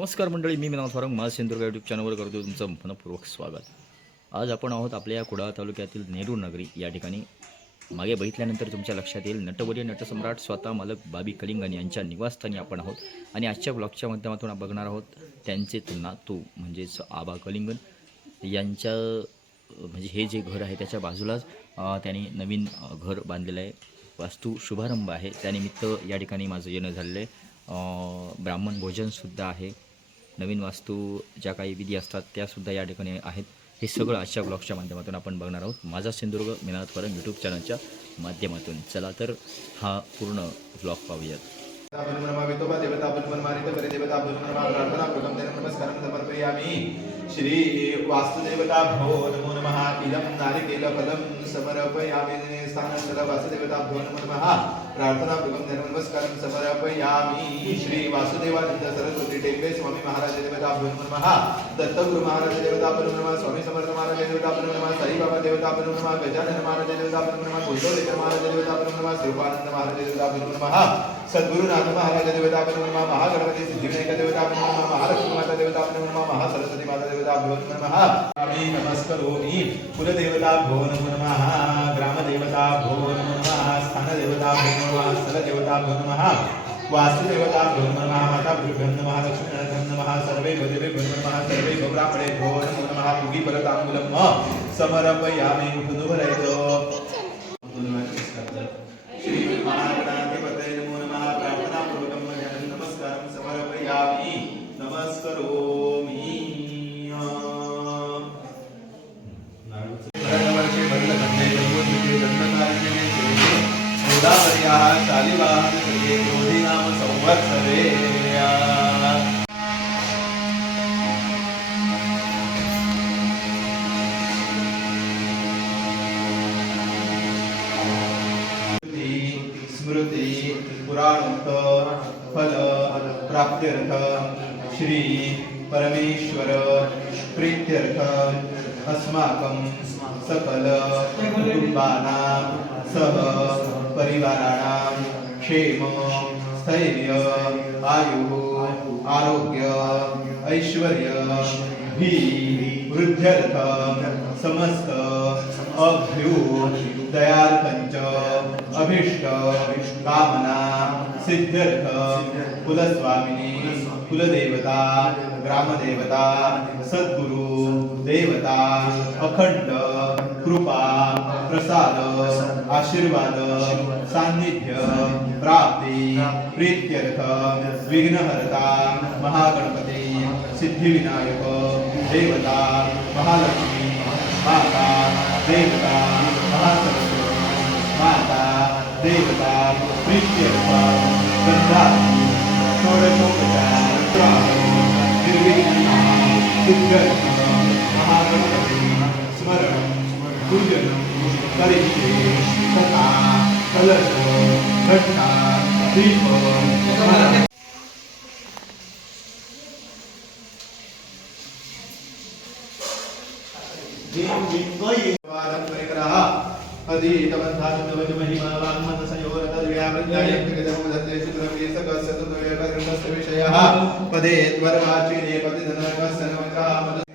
नमस्कार मंडळी मी मिनाल फारंग माझं सिंधुदुर्ग यूट्यूब चॅनलवर करतो तुमचं मनपूर्वक स्वागत. आज आपण आहोत आपल्या या कुडाळ तालुक्यातील नेहरू नगरी या ठिकाणी. मागे बघितल्यानंतर तुमच्या लक्षात येईल नटवर्य नटसम्राट स्वतः मालक बाबी कलिंगन यांच्या निवासस्थानी आपण आहोत. आणि आजच्या ब्लॉगच्या माध्यमातून आपण बघणार आहोत त्यांचे नातू म्हणजेच आबा कलिंगन यांच्या म्हणजे हे जे घर आहे त्याच्या बाजूलाच त्यांनी नवीन घर बांधलेलं आहे. वास्तू शुभारंभ आहे. त्यानिमित्त या ठिकाणी माझं येणं झालेलं आहे. ब्राह्मण भोजनसुद्धा आहे. नवीन वास्तू ज्या काही विधी असतात त्यासुद्धा या ठिकाणी आहेत हे सगळं आजच्या ब्लॉगच्या माध्यमातून आपण बघणार आहोत माझा सिंधुदुर्ग मिनाथ परम यूट्यूब चॅनलच्या माध्यमातून चला तर हा पूर्ण ब्लॉग पाहूयात देवता देवता नमस्कार श्री वास्तुदेवता भो नमो नमः। इदं नारिकेलफलं समर्पयामि। स्थानस्थल वासुदेवता भो नमो नमः। प्रार्थना प्रथम नमस्कारं समर्पयामि। श्री वासुदेवानंद सरस्वती टेकले स्वामी महाराज देवता भो नमो नमः। दत्तगुरु महाराज देवता भो नमः। स्वामी समर्थ महाराज देवता भो नमः। साईबाबा देवता भो नमः। गजानन महाराज देवता भो नमः। गोंदवलेकर महाराज देवता भो नमः। स्वरूपानंद महाराज देवता भो नमः। सद्गुरुनाथ महाराज देवता नमः महागणपती सिद्धिविनायक देवता नमः महालक्ष्मी माता देवता नमः महासरस्वती माता देवता नमः आम्ही नमस्करोमि। कुलदेवताभ्यो नमो नमः ग्रामदेवताभ्यो नमो नमः स्थानदेवताभ्यो नमः स्थलदेवताभ्यो नमः वासुदेवताभ्यो नमः माता नमः लक्ष्मीनाथं नमः सर्वे भदेवे नमः सर्वे भब्राह्मणे नमो नमः पुगी समर्पयामि कुतुभरयतो श्री महागणाधिपतये नमो नमः प्रार्थनापूर्वकं मह्यं नमस्कारं समर्पयामि संवत्सरे स्मृती स्मृती पुराणोक्त फल प्राप्त्यर्थ. श्री परमेश्वर प्रीत्यर्थ अस्माकं सकल कुटुंबानां सह परिवाराणां क्षेम स्थैर्य आयुः आरोग्य ऐश्वर्य ही वृद्ध्यर्थ समस्त अभ्युदयार्थंच अभिष्ट कामना सिद्ध्यर्थ कुलस्वामिनी कुलदेवता ग्रामदेवता सद्गुरु देवता अखंड कृपा प्रसाद आशीर्वाद सान्निध्य प्राप्ती प्रीत्यर्थ विघ्नहर्ता महागणपती सिद्धिविनायक देवता महालक्ष्मी माता देवता महासरस्वती माता देवता प्रीत्यर्थ गंधाती षोडशोपचार निर्विघ्न सिद्ध्यर्थ महागणपती स्मरण पूजन करिष्ये तथा कलश दीप महिमा पदे त्वरवाचि नेपति धनकस्य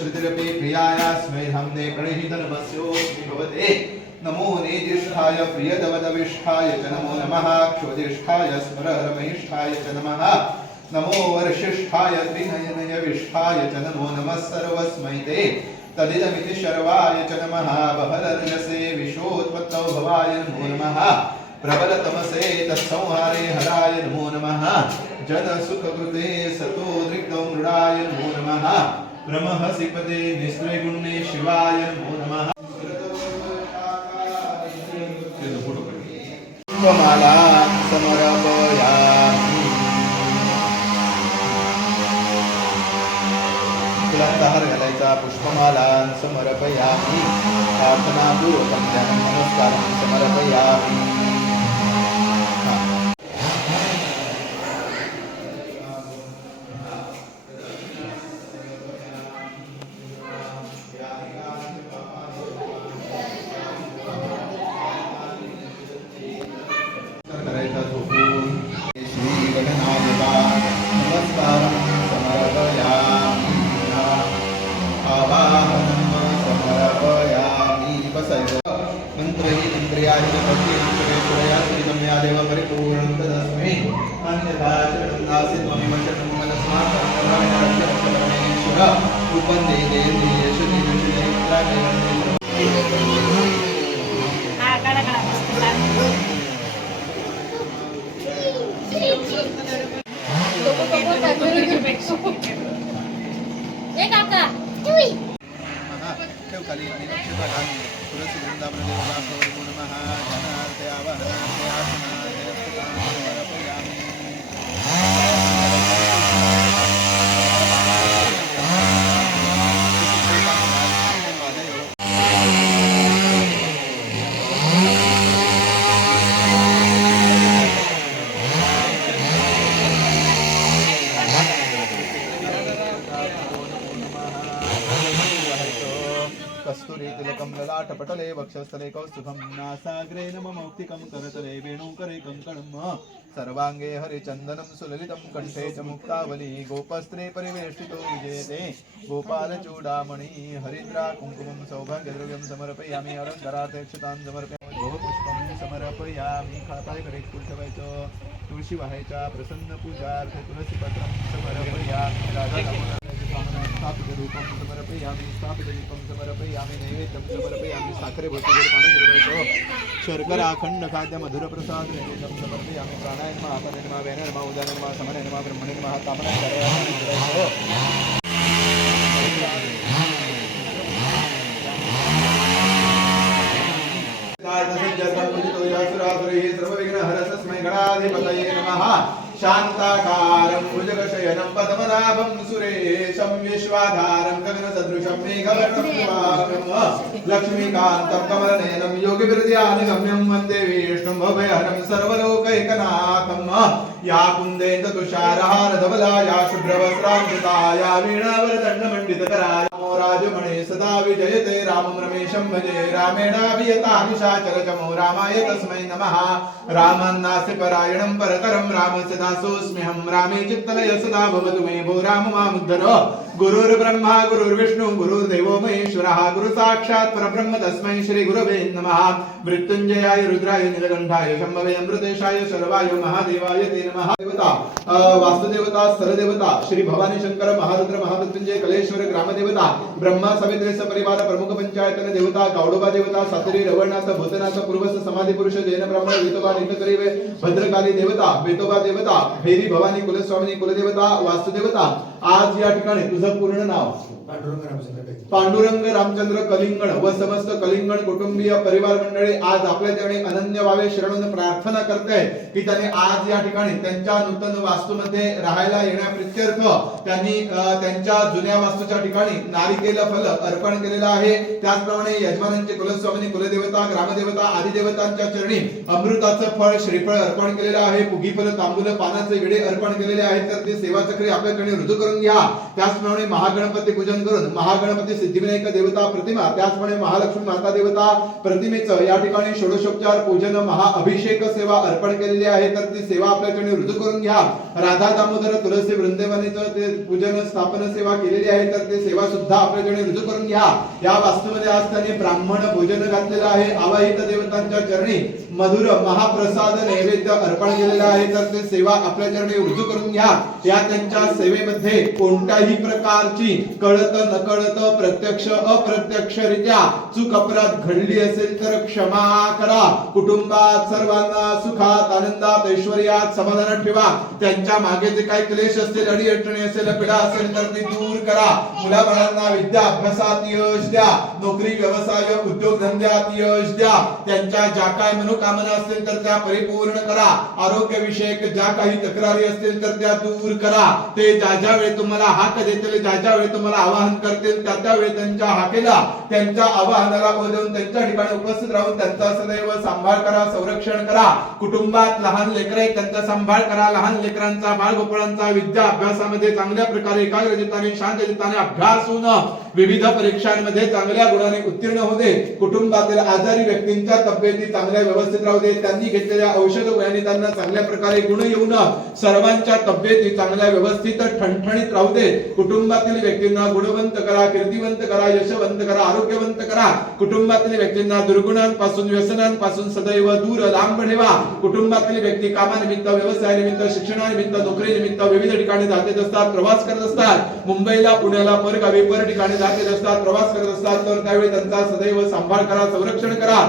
श्रुतिरपि प्रियायास्मै हमने प्रणिहितनमस्योऽस्मि भवते। नमो नेजिष्ठाय प्रियदवदविष्ठाय च नमो नमः। क्षोदिष्ठाय स्मरहरमहिष्ठाय च नमः। नमो वर्षिष्ठाय त्रिनयनयविष्ठाय च नमो नमः सर्वस्मै ते तदिदमिति शर्वाय च नमः। बहलर्यसे विशोत्पत्तौ भवाय नमो नमः। प्रबलतमसे तत्संहारे हराय नमो नमः। जनसुखकृते सतो दृग्धौ मृडाय नमो नमः। ब्रह्मसि पदे निस्त्रैगुण्ये शिवाय नमो नमः। माला समर्पयामि फुलांचा घालायचा पुष्पमाला समर्पयामी प्रार्थनापूर्वकं ध्यानं नमस्कार समर्पयामी કાયની ભક્તિ રૂપે પ્રયાસથી તમે આ દેવા પરિપૂર્ણ તદસ્મે અન્નભાચરણ નાસિત મનિમચરણ મનસ્માત અન્નભાચરણ ઉપંદે દે દેશ નિરંતર કળા કળા तिलकं वक्षस्थले कौस्तुभं नासाग्रे नम मौक्तिकं करतले वेणुकरे कङ्कणं सर्वाङ्गे हरिचन्दनं सुललितं कण्ठे च मुक्तावली गोपस्त्रे परिवेष्टितो विजयते गोपालचूडामणि हरिद्रा कुङ्कुमं सौभाग्यद्रव्यं समर्पयामि अलङ्काराध्यक्षतां समर्पयामि गोपुष्पं समर्पयामि खातायकडे फुल ठेवायचं तुळशी वाहायच्या प्रसन्न पूजार्थ तुळशीपत्रं समर्पयामि. राधा स्थापित रूपं समर्पयामि. स्थापित दीपं समर्पयामि. नैवेद्यं समर्पयामि. साखरे भरती पाणी शर्करा अखंड खाद्य मधुर प्रसाद नैवेद्यं समर्पयामि. प्राणाय नमः अपाने नमः वेने नमः तापनाय शान्ताकारं भुजगशयनं पद्मनाभं सुरेशं विश्वाधारं गगनसदृशं मेघवर्णं लक्ष्मीकान्तं कमलनयनं योगिविरद्यानि गम्यं वन्दे विष्णुं भवयहरं सर्वलोकैकनाथं या कुन्देन्द्र तुषारहारधवला या शुभ्रवस्त्रान्विता या वीणावरदण्डमण्डितकरा रामो राजमणे सदा विजयते रामं रमेशं भजे। रामेणाभियता निशाचरचमो रामाय तस्मै नमः। रामान्नास्य परायणं परतरं राम सदासोऽस्म्यहं रामे चित्तलय सदा भवतु मे भो राम मामुद्धर। गुरुर्ब्रह्मा गुरुर्विष्णु गुरुर्देवो महेश्वरः। गुरुसाक्षात् परब्रह्म तस्मै श्रीगुरवे नमः। मृत्युञ्जयाय रुद्राय निलकण्ठाय शम्भवे अमृतेशाय सर्वाय महादेवाय ते नमः। देवता वास्तुदेवता सरदेवता श्री भवानी शंकर महारुद्र महामृत्युंजय कलेश्वर ग्रामदेवता ब्रह्मा सवित्रे परिवार प्रमुख पंचायतन देवता गौडोबा देवता सातरी रवळनाथ भूतनाथ पूर्वस समाधी पुरुष जैन ब्राह्मण वेतोबा नितकरीवे भद्रकाली देवता बेतोबा देवता हेरी भवानी कुलस्वामिनी कुलदेवता वास्तुदेवता. आज या ठिकाणी तुझं पूर्ण नाव. पांडुरंग रामचंद्र कलिंगण व समस्त कलिंगण कुटुंबीय परिवार मंडळी आज आपल्या ठिकाणी अनन्य व्हावे शरण प्रार्थना करते की त्याने आज या ठिकाणी त्यांच्या नूतन वास्तूमध्ये राहायला येण्याप्रित्यर्थ त्यांनी त्यांच्या जुन्या वास्तूच्या ठिकाणी नारिकेल फल अर्पण केलेलं आहे. त्याचप्रमाणे यजमानांचे कुलस्वामिनी कुलदेवता ग्रामदेवता आदी देवतांच्या चरणी अमृताचं फळ श्रीफळ अर्पण केलेलं आहे. पुगी फल तांबूल पानाचे विडे अर्पण केलेले आहेत. तर ते सेवा चक्री आपल्या ठिकाणी रुजू करून घ्या. त्याचप्रमाणे महागणपती पूजन करून महागणपती सिद्धिविनायक देवता प्रतिमा त्याचप्रमाणे महालक्ष्मी माता देवता प्रतिमेचं या ठिकाणी षोडशोपचार पूजन महाअभिषेक सेवा अर्पण केलेली आहे. तर ती सेवा आपल्या ठिकाणी रुजू करून घ्या. राधा दामोदर तुलसी वृंदेवानीचं ते पूजन स्थापन सेवा केलेली आहे. तर ते सेवा सुद्धा आपल्या ठिकाणी रुजू करून घ्या. या वास्तूमध्ये आज त्यांनी ब्राह्मण भोजन घातलेलं आहे. आवाहित देवतांच्या चरणी मधुर महाप्रसाद नैवेद्य अर्पण केलेला आहे. तर ते सेवा आपल्या चरणी रुजू करून घ्या. या त्यांच्या सेवेमध्ये कोणत्याही प्रकारची कळत नकळत प्रत्यक्ष अप्रत्यक्षरित्या चूक अपराध घडली असेल तर क्षमा करा. कुटुंबात सर्वांना सुखात आनंदात ऐश्वर्यात समाधानात ठेवा. त्यांच्या मागे जे काही क्लेश असतील अडी अडचणी असेल पिढा असेल तर ती दूर करा. मुलाबाळांना विद्या अभ्यासात यश द्या. नोकरी व्यवसाय उद्योग धंद्यात यश द्या. त्यांच्या ज्या काय मनोकामना कामना असतील तर त्या परिपूर्ण करा. आरोग्य विषयक ज्या काही तक्रारी असतील तर त्या दूर करा. ते ज्या ज्या वेळी तुम्हाला हाक देतील ज्या ज्या वेळी तुम्हाला आवाहन करतील त्या त्या वेळी त्यांच्या हाकेला त्यांच्या आवाहनाला हो त्यांच्या ठिकाणी उपस्थित राहून त्यांचा सदैव सांभाळ करा संरक्षण करा. कुटुंबात लहान लेकर आहेत, त्यांचा सांभाळ करा. लहान लेकरांचा बाळगोपाळांचा विद्या अभ्यासामध्ये चांगल्या प्रकारे एकाग्रचित्ताने शांतचित्ताने अभ्यास होऊन विविध परीक्षांमध्ये चांगल्या गुणाने उत्तीर्ण होते कुटुंबातील आजारी व्यक्तींच्या तब्येती चांगल्या व्यवस्था उपस्थित राहू दे. त्यांनी घेतलेल्या औषध गोळ्यांनी त्यांना चांगल्या प्रकारे गुण येऊन सर्वांच्या तब्येती चांगल्या व्यवस्थित ठणठणीत राहू दे. कुटुंबातील व्यक्तींना गुणवंत करा कीर्तिवंत करा यशवंत करा आरोग्यवंत करा. कुटुंबातील व्यक्तींना दुर्गुणांपासून व्यसनांपासून सदैव दूर लांब ठेवा. कुटुंबातील व्यक्ती कामानिमित्त व्यवसायानिमित्त शिक्षणानिमित्त नोकरीनिमित्त विविध ठिकाणी जात असतात प्रवास करत असतात. मुंबईला पुण्याला परगावी पर ठिकाणी जात असतात प्रवास करत असतात. तर त्यावेळी त्यांचा सदैव सांभाळ करा संरक्षण करा.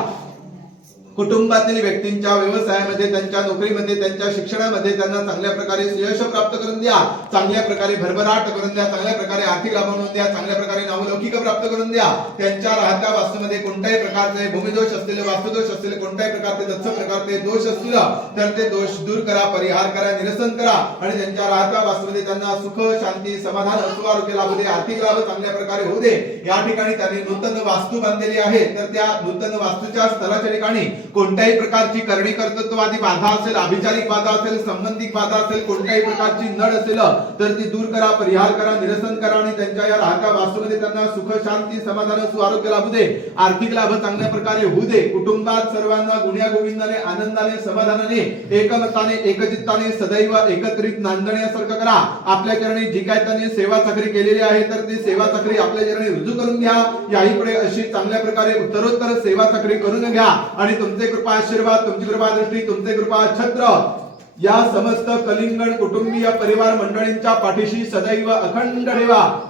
कुटुंबातील व्यक्तींच्या व्यवसायामध्ये त्यांच्या नोकरीमध्ये त्यांच्या शिक्षणामध्ये त्यांना चांगल्या प्रकारे यश प्राप्त करून द्या चांगल्या प्रकारे भरभराट करून द्या चांगल्या प्रकारे आर्थिक लाभ मिळवून द्या चांगल्या प्रकारे नावलौकिक प्राप्त करून द्या. त्यांच्या राहत्या वास्तूमध्ये कोणत्याही प्रकारचे भूमिदोष असलेले वास्तुदोष असलेले कोणत्याही प्रकारचे दत्त प्रकारचे दोष असतील तर ते दोष दूर करा परिहार करा निरसन करा आणि त्यांच्या राहत्या वास्तूमध्ये त्यांना सुख शांती समाधान असू आरोग्य लाभू दे आर्थिक लाभ चांगल्या प्रकारे होऊ दे. या ठिकाणी त्यांनी नूतन वास्तू बांधलेली आहे. तर त्या नूतन वास्तूच्या स्थळाच्या ठिकाणी कोणत्याही प्रकारची करणी कर्तृत्ववादी बाधा असेल अभिचारिक बाधा असेल संबंधित बाधा असेल कोणत्याही प्रकारची नड असेल तर ती दूर करा परिहार करा निरसन करा आणि त्यांच्या या राहत्या वास्तूमध्ये त्यांना सुख शांती समाधान सुआरोग्य लाभू दे. आर्थिक लाभ चांगल्या प्रकारे होऊ दे. कुटुंबात सर्वांना गुण्या गोविंदाने आनंदाने समाधानाने एकमताने एकचित्ताने सदैव एकत्रित नांदण्यासारखं करा. आपल्या चरणी जी काय त्यांनी सेवा चाकरी केलेली आहे तर ती सेवा चाकरी आपल्या चरणी रुजू करून घ्या. याही पुढे अशी चांगल्या प्रकारे उत्तरोत्तर सेवा चाकरी करून घ्या आणि तुमचे कृपा आशीर्वाद तुमची कृपा दृष्टी तुमचे कृपा छत्र. या समस्त कलिंगण कुटुंबीय परिवार मंडळींच्या पाठीशी सदैव अखंड ठेवा.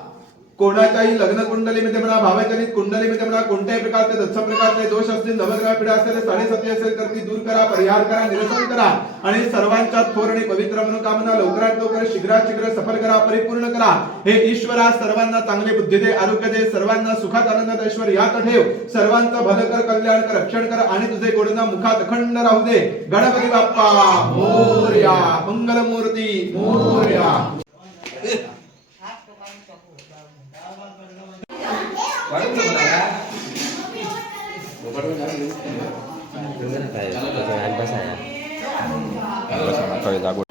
कोणाच्याही लग्न कुंडलीमध्ये म्हणा भावचरित कुंडलीमध्ये म्हणा कोणत्याही प्रकारचे तत्सम प्रकारचे दोष असतील नवग्रह पिढा असेल साडेसती असेल तर ती दूर करा परिहार करा निरसन करा. आणि सर्वांच्या थोर आणि पवित्र मनोकामना लवकरात लवकर शीघ्रात शीघ्र सफल करा परिपूर्ण करा. हे ईश्वरा सर्वांना चांगली बुद्धी दे आरोग्य दे सर्वांना सुखात आनंदात ऐश्वर यात ठेव. सर्वांचं भलं कर कल्याण कर रक्षण कर आणि तुझे गोडना मुखात अखंड राहू दे. Ganpati Bappa Morya Mangalmurti Morya. Kalau sama kalau jago.